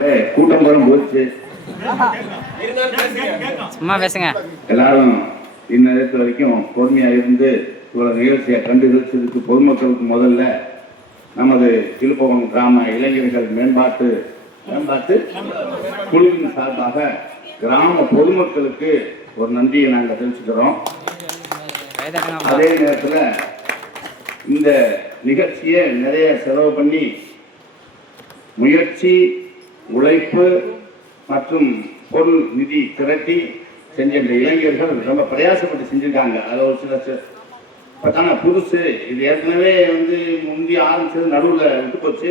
கூட்டம் போலும் போச்சு. சும்மா பேசுங்க. எல்லாரும் இந்நேரத்து வரைக்கும் பொறுமையா இருந்து இவ்வளவு நிகழ்ச்சியை கண்டுகளிச்சதுக்கு பொதுமக்களுக்கு முதல்ல நமது திருப்பவன் கிராம இளைஞர்கள் மேம்பாட்டு குழுவின் சார்பாக கிராம பொதுமக்களுக்கு ஒரு நன்றியை நாங்கள் தெரிவிச்சுக்கிறோம். அதே நேரத்தில் இந்த நிகழ்ச்சியை நிறைய செலவு பண்ணி முயற்சி, உழைப்பு மற்றும் பொருள் நிதி திரட்டி செஞ்ச இந்த இளைஞர்கள் ரொம்ப பிரயாசப்பட்டு செஞ்சிருக்காங்க. அதில் ஒரு சில இப்போதானே புதுசு, இது ஏற்கனவே முந்தி ஆரம்பிச்சது நடுவில் விட்டு போச்சு,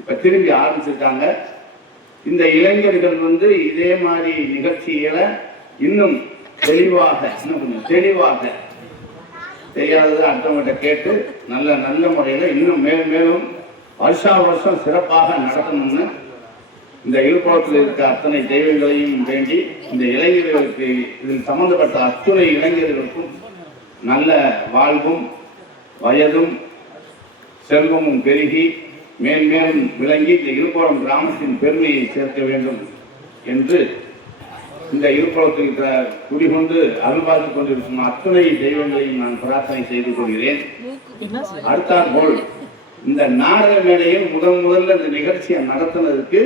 இப்போ திரும்பி ஆரம்பிச்சிருக்காங்க. இந்த இளைஞர்கள் இதே மாதிரி நிகழ்ச்சிகளை இன்னும் தெளிவாக தெரியாதது அடுத்தவங்கிட்ட கேட்டு நல்ல முறையில் இன்னும் மேலும் வருஷம் சிறப்பாக நடத்தணும்னு இந்த இழுப்பத்தில் இருக்க அத்தனை தெய்வங்களையும் வேண்டி இந்த இளைஞர்களுக்கு இதில் சம்பந்தப்பட்ட அத்துணை இளைஞர்களுக்கும் நல்ல வாழ்வும் வயதும் செல்வமும் பெருகி மேலும் விளங்கி இந்த இழுப்பம் கிராமத்தின் பெருமையை சேர்க்க வேண்டும் என்று இந்த இழுப்பத்தில் குடிகொண்டு அருள்பார்த்து கொண்டிருக்கும் அத்துணை தெய்வங்களையும் நான் பிரார்த்தனை செய்து கொள்கிறேன். அடுத்தாற்போல் இந்த நாடக மேடையில் முதல்ல இந்த நிகழ்ச்சியை நடத்தினதுக்கு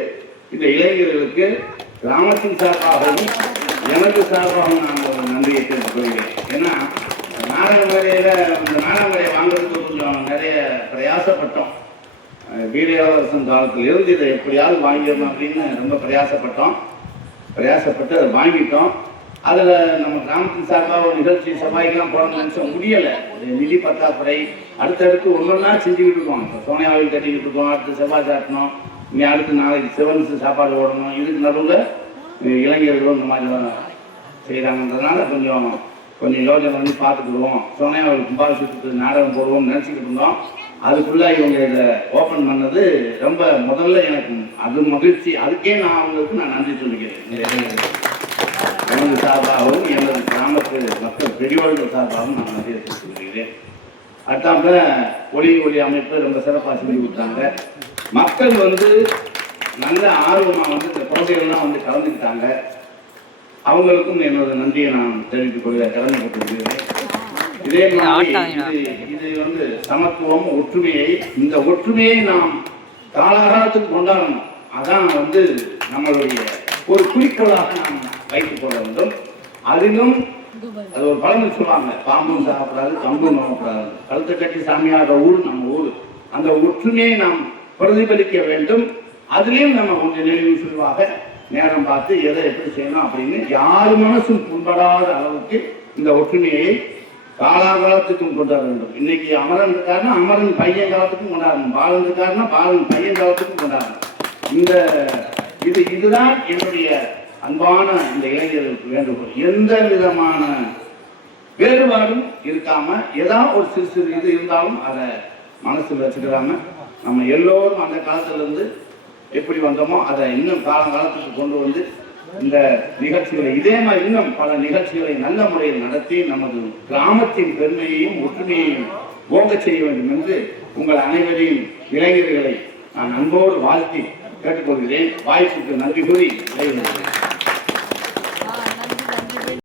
இந்த இளைஞர்களுக்கு கிராமத்தின் சார்பாகவும் எனது சார்பாகவும் நான் ஒரு நன்றியை தெரிவித்துக் கொள்கிறேன். ஏன்னா நாடக மேடையை வாங்குறதுக்கு கொஞ்சம் நிறைய பிரயாசப்பட்டோம். வீரரசன் காலத்தில் இருந்து இதை எப்படியாவது வாங்கிடணும் அப்படின்னு ரொம்ப பிரயாசப்பட்டு அதை வாங்கிட்டோம். அதில் நம்ம கிராமத்தின் சார்பாக ஒரு நிகழ்ச்சி சபாய்க்கெல்லாம் போடணும்னு நினச்சோம், முடியலை. நிதி பற்றாக்குறை, அடுத்தடுத்து ஒன்றொன்னா செஞ்சுக்கிட்டு இருக்கோம். இப்போ சோனியாவில் கட்டிக்கிட்டு இருக்கோம், அடுத்து செவ்வாய் சாட்டணும், இனி அடுத்து நாளைக்கு சிவன்ஸு சாப்பாடு ஓடணும். இதுக்கு நடுவில் இளைஞர்களும் இந்த மாதிரி செய்கிறாங்கன்றதுனால கொஞ்சம் யோஜனை பண்ணி பார்த்துக்குருவோம். சோனியாவில் கும்பாபிஷேகத்துக்கு நாடகம் போடுவோம்னு நினச்சிக்கிட்டு இருந்தோம். அதுக்குள்ளே இவங்க இதை ஓப்பன் பண்ணது ரொம்ப முதல்ல எனக்கு அது மகிழ்ச்சி. அதுக்கே நான் நன்றி சொல்லிக்கிறேன். எனது சார்பாகவும் எனது கிராமத்து மக்கள் பெரியவர்கள் சார்பாகவும் நான் நன்றியை சொல்லிக்கிறேன். அடுத்தாப்புல ஒளி அமைப்பு ரொம்ப சிறப்பாக செஞ்சு கொடுத்தாங்க. மக்கள் நல்ல ஆர்வமாக இந்த குழந்தைகள்லாம் கலந்துக்கிட்டாங்க. அவங்களுக்கும் என்னோட நன்றியை நான் தெரிவித்துக் கொள்ள கடமைப்பட்டிருக்கிறேன். இதே மாதிரி இது சமத்துவம், ஒற்றுமையை, இந்த ஒற்றுமையை நாம் காலகாலத்துக்கு கொண்டாடணும். அதான் நம்மளுடைய ஒரு குறிக்கோளாக நாம் வைத்துக் கொள்ள வேண்டும். அதிலும் அது ஒரு பழமொழி சொல்லுவாங்க, பாம்பும் சாப்பிடாது கம்பும் நோக்கப்படாது, கழுத்தை கட்டி சாமியாடுற ஊர் நம்ம ஊர். அந்த ஒற்றுமையை நாம் பிரதிபலிக்க வேண்டும். அதுலேயும் நம்ம கொஞ்சம் நினைவுவாக நேரம் பார்த்து எதை எப்படி செய்யணும் அப்படின்னு யார் மனசும் புண்படாத அளவுக்கு இந்த ஒற்றுமையை காலாகாலத்துக்கும் கொண்டாட வேண்டும். இன்னைக்கு அமரன் இருக்காருன்னா அமரன் பையன் காலத்துக்கும் கொண்டாடணும், பாலன் இருக்காருன்னா பாலன் பையன் காலத்துக்கும் கொண்டாடணும். இதுதான் என்னுடைய அன்பான இந்த இளைஞர்களுக்கு வேண்டுகோள். எந்த விதமான வேறுபாடும் இருக்காம ஏதாவது ஒரு சிறு இது இருந்தாலும் அதை மனசில் வச்சுக்கிறாம நம்ம எல்லோரும் அந்த காலத்திலிருந்து எப்படி வந்தோமோ அதை இன்னும் காலத்துக்கு கொண்டு இந்த நிகழ்ச்சிகளை இதே மாதிரி இன்னும் பல நிகழ்ச்சிகளை நல்ல முறையில் நடத்தி நமது கிராமத்தின் பெருமையையும் ஒற்றுமையையும் ஓங்க செய்ய வேண்டும் என்று உங்கள் அனைவரையும் இளைஞர்களை நான் அன்போடு வாழ்த்தி கேட்டுக்கொள்கிறேன். வாய்ப்புக்கு நன்றி கூறி விடைபெறுகிறேன்.